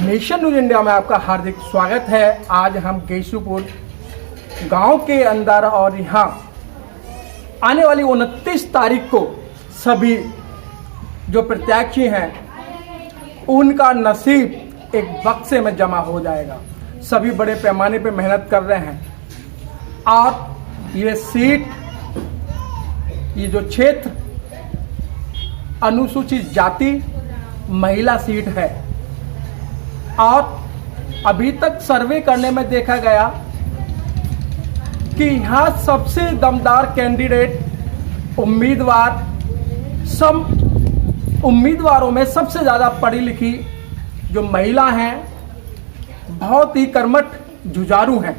Nation news India में आपका हार्दिक स्वागत है। आज हम केशवपुर गांव के अंदर और यहाँ आने वाली 29 तारीख को सभी जो प्रत्याशी हैं उनका नसीब एक बक्से में जमा हो जाएगा। सभी बड़े पैमाने पे मेहनत कर रहे हैं और ये सीट, ये जो क्षेत्र अनुसूचित जाति महिला सीट है और अभी तक सर्वे करने में देखा गया कि यहाँ सबसे दमदार कैंडिडेट उम्मीदवारों में सबसे ज़्यादा पढ़ी लिखी जो महिला हैं, बहुत ही कर्मठ जुझारू हैं।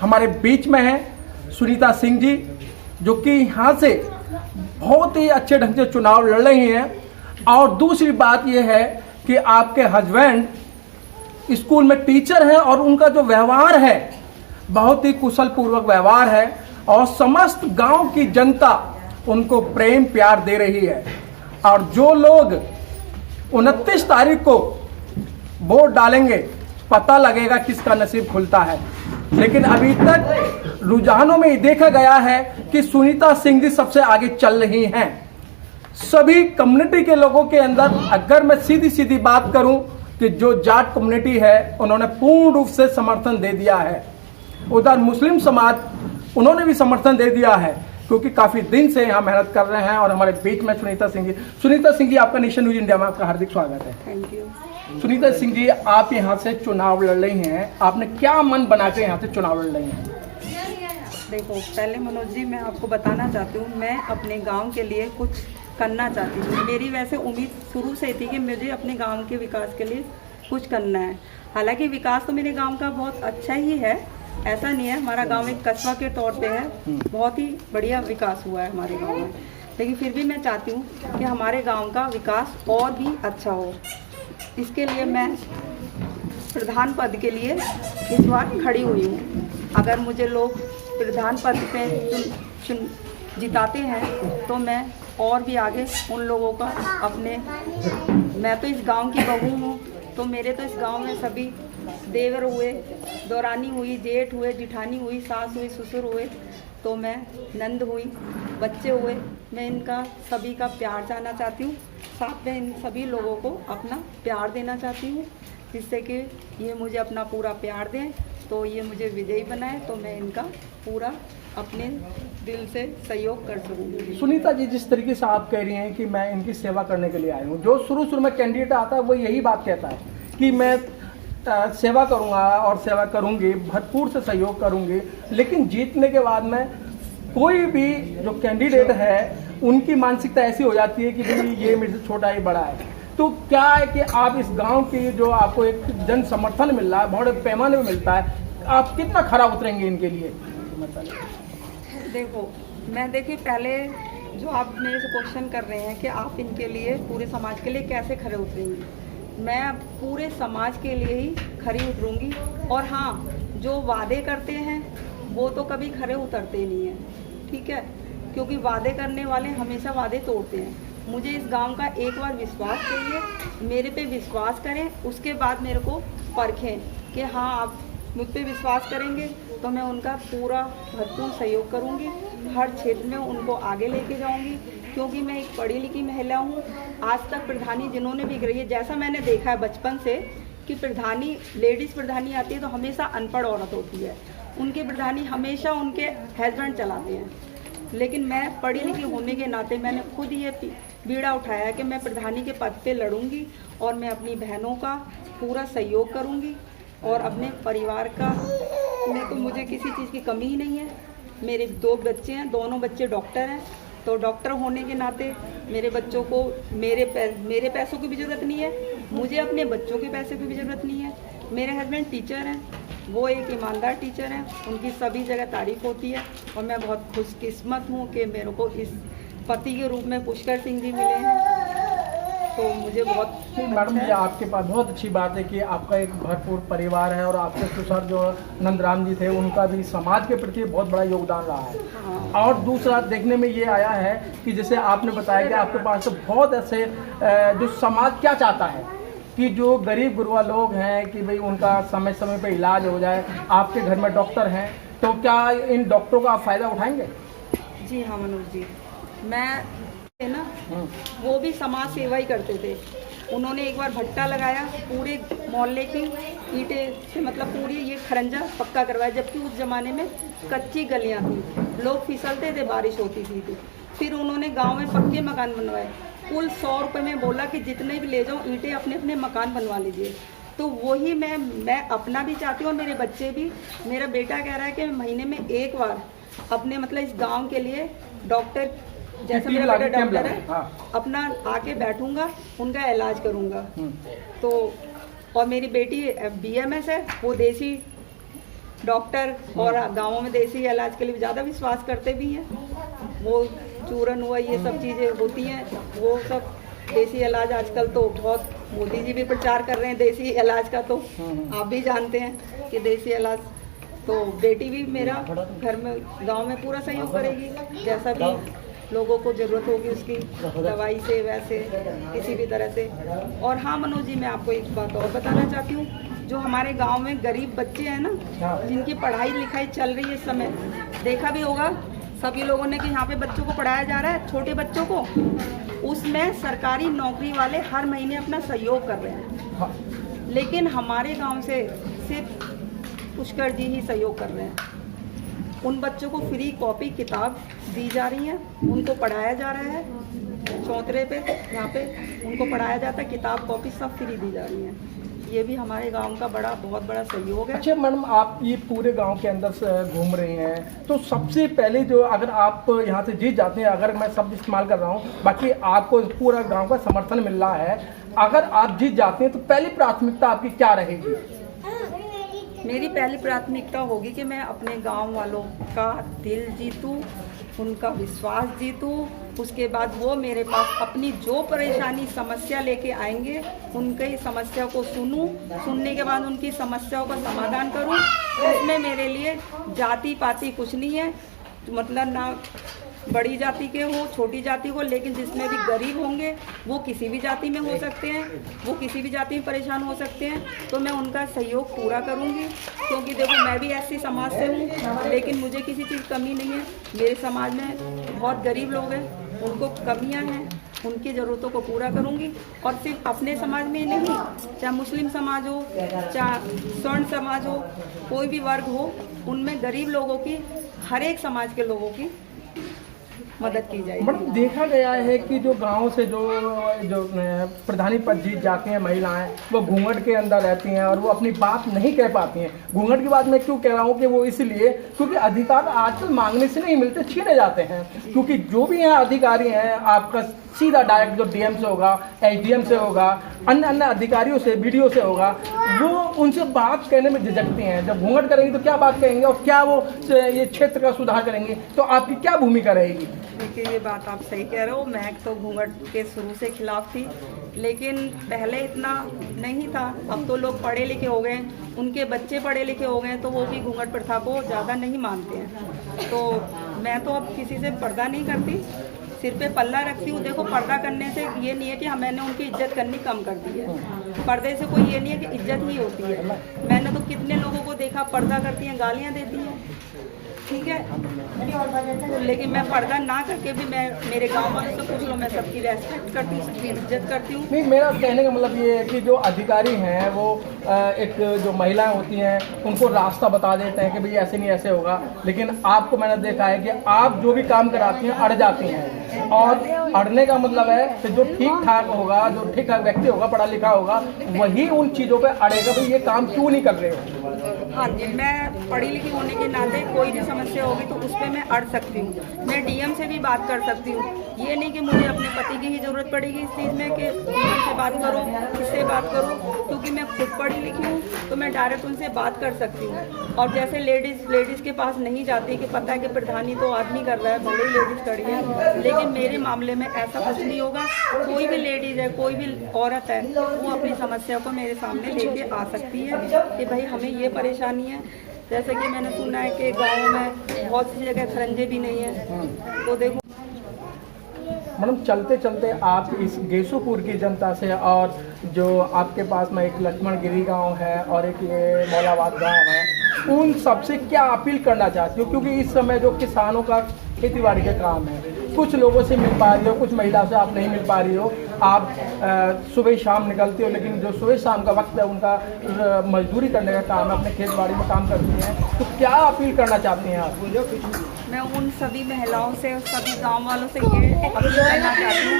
हमारे बीच में हैं सुनीता सिंह जी, जो कि यहाँ से बहुत ही अच्छे ढंग से चुनाव लड़ रही हैं। और दूसरी बात यह है कि आपके हस्बैंड स्कूल में टीचर हैं और उनका जो व्यवहार है बहुत ही कुशल पूर्वक व्यवहार है और समस्त गांव की जनता उनको प्रेम प्यार दे रही है। और जो लोग 29 तारीख को वोट डालेंगे पता लगेगा किसका नसीब खुलता है। लेकिन अभी तक रुझानों में देखा गया है कि सुनीता सिंह जी सबसे आगे चल रही हैं। सभी कम्युनिटी के लोगों के अंदर अगर मैं सीधी सीधी बात करूं कि जो जाट कम्युनिटी है उन्होंने पूर्ण रूप से समर्थन दे दिया है। उधर मुस्लिम समाज उन्होंने भी समर्थन दे दिया है क्योंकि काफ़ी दिन से यहाँ मेहनत कर रहे हैं। और हमारे बीच में सुनीता सिंह जी आपका नेशन न्यूज इंडिया में आपका हार्दिक स्वागत है। Thank you. सुनीता सिंह जी, आप यहाँ से चुनाव लड़ रही हैं, आपने क्या मन बना के यहाँ से चुनाव लड़ रही हैं? देखो, पहले मनोज जी मैं आपको बताना चाहती हूँ, मैं अपने गांव के लिए कुछ करना चाहती हूँ। मेरी वैसे उम्मीद शुरू से थी कि मुझे अपने गांव के विकास के लिए कुछ करना है। हालांकि विकास तो मेरे गांव का बहुत अच्छा ही है, ऐसा नहीं है। हमारा गांव एक कस्बा के तौर पे है, बहुत ही बढ़िया विकास हुआ है हमारे गांव में। लेकिन फिर भी मैं चाहती हूँ कि हमारे गांव का विकास और भी अच्छा हो। इसके लिए मैं प्रधान पद के लिए इस बार खड़ी हुई हूँ। अगर मुझे लोग प्रधान पद पे जिताते हैं तो मैं और भी आगे उन लोगों का मैं तो इस गांव की बहू हूँ, तो मेरे तो इस गांव में सभी देवर हुए, दौरानी हुई, जेठ हुए, जिठानी हुई, सास हुई, ससुर हुए, तो मैं नंद हुई, बच्चे हुए। मैं इनका सभी का प्यार चाहना चाहती हूँ, साथ में इन सभी लोगों को अपना प्यार देना चाहती हूँ, जिससे कि ये मुझे अपना पूरा प्यार दें, तो ये मुझे विजयी बनाए, तो मैं इनका पूरा अपने दिल से सहयोग कर सकूँगी। सुनीता जी, जिस तरीके से आप कह रही हैं कि मैं इनकी सेवा करने के लिए आई हूँ, जो शुरू में कैंडिडेट आता है वो यही बात कहता है कि मैं सेवा करूँगा और सेवा करूँगी, भरपूर से सहयोग करूँगी। लेकिन जीतने के बाद में कोई भी जो कैंडिडेट है उनकी मानसिकता ऐसी हो जाती है कि भाई ये मेरे से छोटा ही बड़ा है। तो क्या है कि आप इस गांव की जो आपको एक जन समर्थन मिल रहा है, बड़े पैमाने में मिलता है, आप कितना खरा उतरेंगे इनके लिए? देखो, देखिए पहले जो आप मेरे से क्वेश्चन कर रहे हैं कि आप इनके लिए, पूरे समाज के लिए कैसे खरे उतरेंगे, मैं पूरे समाज के लिए ही खरी उतरूंगी। और हाँ, जो वादे करते हैं वो तो कभी खरे उतरते नहीं हैं, ठीक है, क्योंकि वादे करने वाले हमेशा वादे तोड़ते हैं। मुझे इस गांव का एक बार विश्वास चाहिए, मेरे पे विश्वास करें, उसके बाद मेरे को परखें कि हाँ आप मुझ पे विश्वास करेंगे तो मैं उनका पूरा भरपूर सहयोग करूंगी, हर क्षेत्र में उनको आगे लेके जाऊंगी, क्योंकि मैं एक पढ़ी लिखी महिला हूँ। आज तक प्रधानी जिन्होंने भी करी है, जैसा मैंने देखा है बचपन से कि प्रधानी, लेडीज़ प्रधानी आती है तो हमेशा अनपढ़ औरत होती है, उनके प्रधानी हमेशा उनके हस्बैंड चलाते हैं। लेकिन मैं पढ़ी लिखी होने के नाते मैंने खुद ये बीड़ा उठाया कि मैं प्रधानी के पद पे लड़ूंगी और मैं अपनी बहनों का पूरा सहयोग करूंगी और अपने परिवार का में तो मुझे किसी चीज़ की कमी ही नहीं है। मेरे 2 बच्चे हैं, दोनों बच्चे डॉक्टर हैं, तो डॉक्टर होने के नाते मेरे बच्चों को मेरे पैसों की भी ज़रूरत नहीं है, मुझे अपने बच्चों के पैसे की भी ज़रूरत नहीं है। मेरे हस्बैंड टीचर हैं, वो एक ईमानदार टीचर हैं, उनकी सभी जगह तारीफ़ होती है और मैं बहुत खुशकिस्मत हूँ कि मेरे को इस पति के रूप में पुष्कर सिंह जी मिले हैं, तो मुझे बहुत मैडम जी, आपके पास बहुत अच्छी बात है कि आपका एक भरपूर परिवार है और आपके ससुर जो नंदराम जी थे उनका भी समाज के प्रति बहुत बड़ा योगदान रहा है। हाँ। और दूसरा देखने में ये आया है कि जैसे आपने बताया कि आपके पास तो बहुत ऐसे जो समाज क्या चाहता है कि जो गरीब गुरबा लोग हैं कि भाई उनका समय समय पे इलाज हो जाए, आपके घर में डॉक्टर हैं, तो क्या इन डॉक्टरों का आप फ़ायदा उठाएंगे? जी हाँ मनोज जी, मैं है ना, वो भी समाज सेवा ही करते थे। उन्होंने एक बार भट्टा लगाया, पूरे मोहल्ले की ईंटें से मतलब पूरी ये खरंजा पक्का करवाया, जबकि उस ज़माने में कच्ची गलियां थी, लोग फिसलते थे, बारिश होती थी। फिर उन्होंने गांव में पक्के मकान बनवाए, कुल 100 रुपये में बोला कि जितने भी ले जाओ ईंटें अपने अपने मकान बनवा लीजिए। तो वही मैं अपना भी चाहती हूँ और मेरे बच्चे भी। मेरा बेटा कह रहा है कि महीने में एक बार अपने मतलब इस गांव के लिए डॉक्टर, जैसे मेरा बेटा डॉक्टर है, हाँ। अपना आके बैठूंगा, उनका इलाज करूंगा। तो और मेरी बेटी BMS है, वो देसी डॉक्टर और गांवों में देसी इलाज के लिए ज़्यादा विश्वास करते भी हैं। वो चूरन हुआ, ये सब चीज़ें होती हैं, वो सब देसी इलाज आजकल तो बहुत, मोदी जी भी प्रचार कर रहे हैं देसी इलाज का, तो आप भी जानते हैं कि देसी इलाज। तो बेटी भी मेरा घर में गांव में पूरा सहयोग करेगी, जैसा भी लोगों को ज़रूरत होगी उसकी दवाई से, वैसे किसी भी तरह से। और हाँ मनोज जी, मैं आपको एक बात और बताना चाहती हूँ, जो हमारे गांव में गरीब बच्चे हैं ना, जिनकी पढ़ाई लिखाई चल रही है इस समय, देखा भी होगा सभी लोगों ने कि यहाँ पे बच्चों को पढ़ाया जा रहा है, छोटे बच्चों को, उसमें सरकारी नौकरी वाले हर महीने अपना सहयोग कर रहे हैं। लेकिन हमारे गाँव से सिर्फ पुष्कर जी ही सहयोग कर रहे हैं। उन बच्चों को फ्री कॉपी किताब दी जा रही है, उनको पढ़ाया जा रहा है, चौतरे पे यहाँ पे उनको पढ़ाया जाता है, किताब कॉपी सब फ्री दी जा रही है। ये भी हमारे गांव का बहुत बड़ा सहयोग है। अच्छा मैडम, आप ये पूरे गांव के अंदर से घूम रही हैं, तो सबसे पहले जो अगर आप यहाँ से जीत जाते हैं, अगर मैं शब्द इस्तेमाल कर रहा हूँ, बाकी आपको पूरा गांव का समर्थन मिल रहा है, अगर आप जीत जाते हैं तो पहली प्राथमिकता आपकी क्या रहेगी? मेरी पहली प्राथमिकता होगी कि मैं अपने गांव वालों का दिल जीतूं, उनका विश्वास जीतूं। उसके बाद वो मेरे पास अपनी जो परेशानी समस्या लेके आएंगे, उनकी समस्या को सुनूं, सुनने के बाद उनकी समस्याओं का समाधान करूं। इसमें मेरे लिए जाति पाति कुछ नहीं है, मतलब ना बड़ी जाति के हो, छोटी जाति हो, लेकिन जिसमें भी गरीब होंगे वो किसी भी जाति में हो सकते हैं, वो किसी भी जाति में परेशान हो सकते हैं, तो मैं उनका सहयोग पूरा करूंगी। क्योंकि देखो, मैं भी ऐसी समाज से हूँ, लेकिन मुझे किसी चीज़ कमी नहीं है। मेरे समाज में बहुत गरीब लोग हैं, उनको कमियाँ हैं, उनकी ज़रूरतों को पूरा करूंगी। और सिर्फ अपने समाज में ही नहीं, चाहे मुस्लिम समाज हो, चाहे स्वर्ण समाज हो, कोई भी वर्ग हो, उनमें गरीब लोगों की, हर एक समाज के लोगों की मदद की जाएगी। मैडम, देखा गया है कि जो गांव से जो प्रधानी पद जीत जाती हैं महिलाएं, वो घूंघट के अंदर रहती हैं और वो अपनी बात नहीं कह पाती हैं। घूंघट की बात मैं क्यों कह रहा हूँ कि वो इसलिए क्योंकि अधिकार आजकल मांगने से नहीं मिलते, छीने जाते हैं। क्योंकि जो भी यहाँ अधिकारी हैं, आपका सीधा डायरेक्ट जो DM से होगा, SDM से होगा, अन्य अधिकारियों से, BDO से होगा, वो उनसे बात कहने में झिझकते हैं। जब घूंघट करेंगे तो क्या बात कहेंगे और क्या वो ये क्षेत्र का सुधार करेंगे, तो आपकी क्या भूमिका रहेगी? देखिए, ये बात आप सही कह रहे हो, मैं तो घूंघट के शुरू से खिलाफ थी, लेकिन पहले इतना नहीं था। अब तो लोग पढ़े लिखे हो गए, उनके बच्चे पढ़े लिखे हो गए, तो वो भी घूंघट प्रथा को ज़्यादा नहीं मानते हैं। तो मैं तो अब किसी से पर्दा नहीं करती, सिर पे पल्ला रखती हूँ। देखो, पर्दा करने से ये नहीं है कि मैंने उनकी इज्जत करनी कम कर दी है, पर्दे से कोई ये नहीं है कि इज्जत ही होती है। मैंने तो कितने लोगों को देखा पर्दा करती हैं, गालियाँ देती हैं, ठीक है, तो लेकिन मैं पर्दा ना करके भी मैं मेरे गांव वालों से पूछ लो, मैं सबकी रेस्पेक्ट करती हूँ, सबकी इज्जत करती हूँ। नहीं, मेरा कहने का मतलब ये है कि जो अधिकारी हैं वो एक जो महिलाएं होती हैं उनको रास्ता बता देते हैं कि भाई ऐसे नहीं ऐसे होगा, लेकिन आपको मैंने देखा है कि आप जो भी काम कराती हैं अड़ जाती हैं। और अड़ने का मतलब है कि जो ठीक ठाक होगा, जो ठीक ठाक व्यक्ति होगा, पढ़ा लिखा होगा, वही उन चीज़ों पर अड़ेगा, भाई ये काम क्यों नहीं कर रहे हो। हाँ जी, मैं पढ़ी लिखी होने के नाते कोई भी समस्या होगी तो उस पर मैं अड़ सकती हूँ, मैं DM से भी बात कर सकती हूँ। ये नहीं कि मुझे अपने पति की ही ज़रूरत पड़ेगी इस चीज़ में कि DM से बात करो, किससे बात करो, क्योंकि मैं खुद पढ़ी लिखी हूँ, तो मैं डायरेक्ट उनसे बात कर सकती हूँ। और जैसे लेडीज़ के पास नहीं जाती कि पता है कि प्रधानी तो आदमी कर रहा है, भले ही लेडीज़ खड़ी है, लेकिन मेरे मामले में ऐसा कुछ नहीं होगा। कोई भी लेडीज़ है, कोई भी औरत है, वो अपनी समस्या को मेरे सामने लेके आ सकती है कि भाई हमें ये परेशानी है। जैसे कि मैंने सुना है कि गाँव में बहुत सी जगह खरंजे भी नहीं है, तो देखो मैडम चलते चलते आप इस गेसूपुर की जनता से और जो आपके पास में एक लक्ष्मण गिरी गांव है और एक ये मौलाबाद गांव है, उन सबसे क्या अपील करना चाहती हो? क्योंकि इस समय जो किसानों का खेतीबाड़ी का काम है, कुछ लोगों से मिल पा रही हो, कुछ महिला से आप नहीं मिल पा रही हो, आप सुबह शाम निकलती हो, लेकिन जो सुबह शाम का वक्त है उनका मजदूरी करने का काम है, अपने खेतबाड़ी में काम करती हैं, तो क्या अपील करना चाहती हैं आप? मैं उन सभी महिलाओं से और सभी गांव वालों से ये अपील करना चाहती हूँ,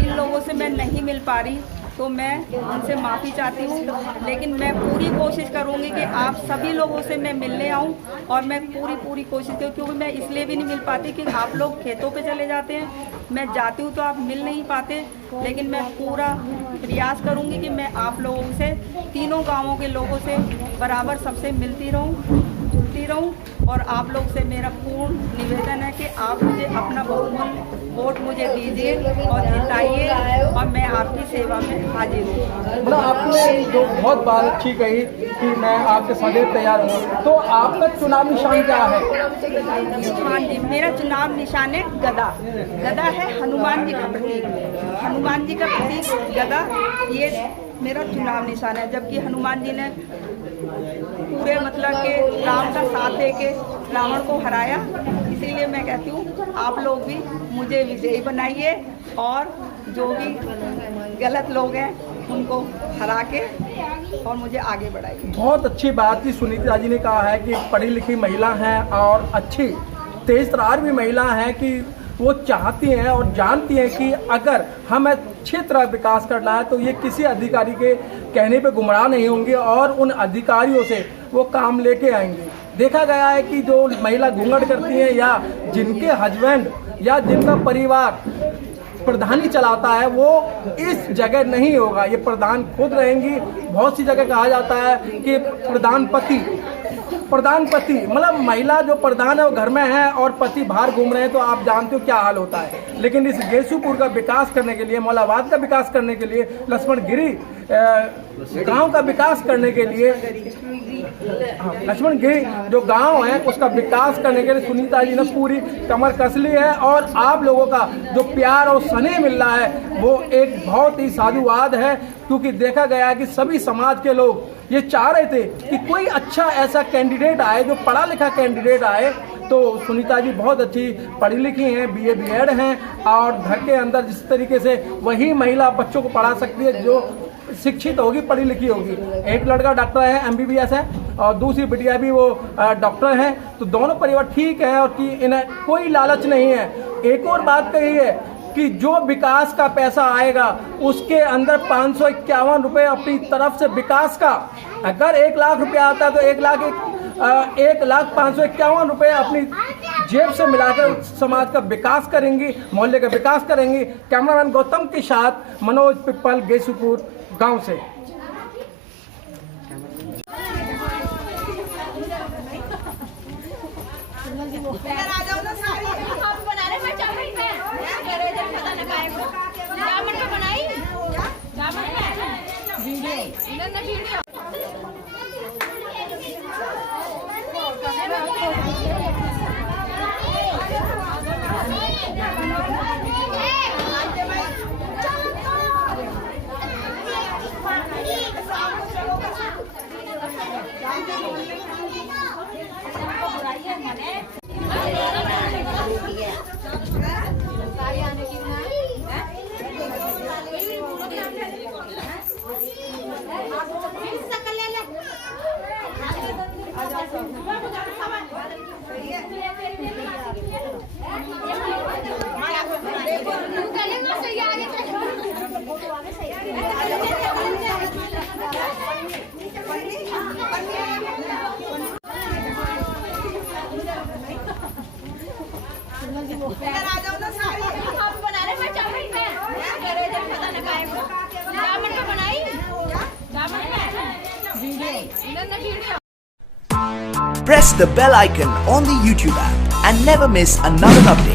जिन लोगों से मैं नहीं मिल पा रही तो मैं उनसे माफ़ी चाहती हूँ, लेकिन मैं पूरी कोशिश करूँगी कि आप सभी लोगों से मैं मिलने आऊँ और मैं पूरी कोशिश करूँ, क्योंकि मैं इसलिए भी नहीं मिल पाती कि आप लोग खेतों पे चले जाते हैं, मैं जाती हूँ तो आप मिल नहीं पाते, लेकिन मैं पूरा प्रयास करूँगी कि मैं आप लोगों से, तीनों गाँवों के लोगों से बराबर सबसे मिलती रहूँ, जुड़ती रहूँ, और आप लोग से मेरा पूर्ण निवेदन है कि आप मुझे अपना बहुमूल्य वोट मुझे दीजिए और जिताइए और मैं आपकी सेवा में हाजिर हूँ। मतलब आपने जो बहुत बात अच्छी कही कि मैं आपके सदैव तैयार हूँ, तो आपका चुनाव निशान क्या है? हाँ जी, मेरा चुनाव निशान है गदा। गदा है हनुमान जी का प्रतीक, हनुमान जी का प्रतीक गदा, ये मेरा चुनाव निशान है। जबकि हनुमान जी ने पूरे मतलब के राम का साथ देके रावण को हराया, इसीलिए मैं कहती हूँ आप लोग भी मुझे विजयी बनाइए और जो भी गलत लोग हैं उनको हरा के और मुझे आगे बढ़ाइए। बहुत अच्छी बात थी, सुनीता जी ने कहा है कि पढ़ी लिखी महिला हैं और अच्छी तेज तरार भी महिला हैं कि वो चाहती हैं और जानती हैं कि अगर हमें क्षेत्र विकास करना है तो ये किसी अधिकारी के कहने पे गुमराह नहीं होंगे और उन अधिकारियों से वो काम लेके आएंगे। देखा गया है कि जो महिला घूंघट करती हैं या जिनके हस्बैंड या जिनका परिवार प्रधानी चलाता है, वो इस जगह नहीं होगा, ये प्रधान खुद रहेंगी। बहुत सी जगह कहा जाता है कि प्रधानपति मतलब महिला जो प्रधान है वो घर में है और पति बाहर घूम रहे हैं, तो आप जानते हो क्या हाल होता है। लेकिन इस गेसूपुर का विकास करने के लिए, मौलाबाद का विकास करने के लिए, लक्ष्मण गिरी गांव का विकास करने के लिए, लक्ष्मण गिरी जो गांव है उसका विकास करने के लिए सुनीता जी ने पूरी कमर कस ली है और आप लोगों का जो प्यार और स्नेह मिल रहा है वो एक बहुत ही साधुवाद है। क्योंकि देखा गया है कि सभी समाज के लोग ये चाह रहे थे कि कोई अच्छा ऐसा कैंडिडेट आए, जो पढ़ा लिखा कैंडिडेट आए। तो सुनीता जी बहुत अच्छी पढ़ी लिखी हैं, BA BEd हैं और घर के अंदर जिस तरीके से वही महिला बच्चों को पढ़ा सकती है जो शिक्षित होगी, पढ़ी लिखी होगी। एक लड़का डॉक्टर है, MBBS है और दूसरी बिटिया भी वो डॉक्टर है, तो दोनों परिवार ठीक है और कि इन्हें कोई लालच नहीं है। एक और बात कही है कि जो विकास का पैसा आएगा उसके अंदर 551 रुपये अपनी तरफ से विकास का, अगर 1 लाख रुपया आता है तो 1,05,51 रुपये अपनी जेब से मिलाकर समाज का विकास करेंगी, मोहल्ले का विकास करेंगी। कैमरामैन गौतम के साथ मनोज पिप्पल, गेसूपुर गांव से। Press the bell icon on the YouTube app and never miss another update.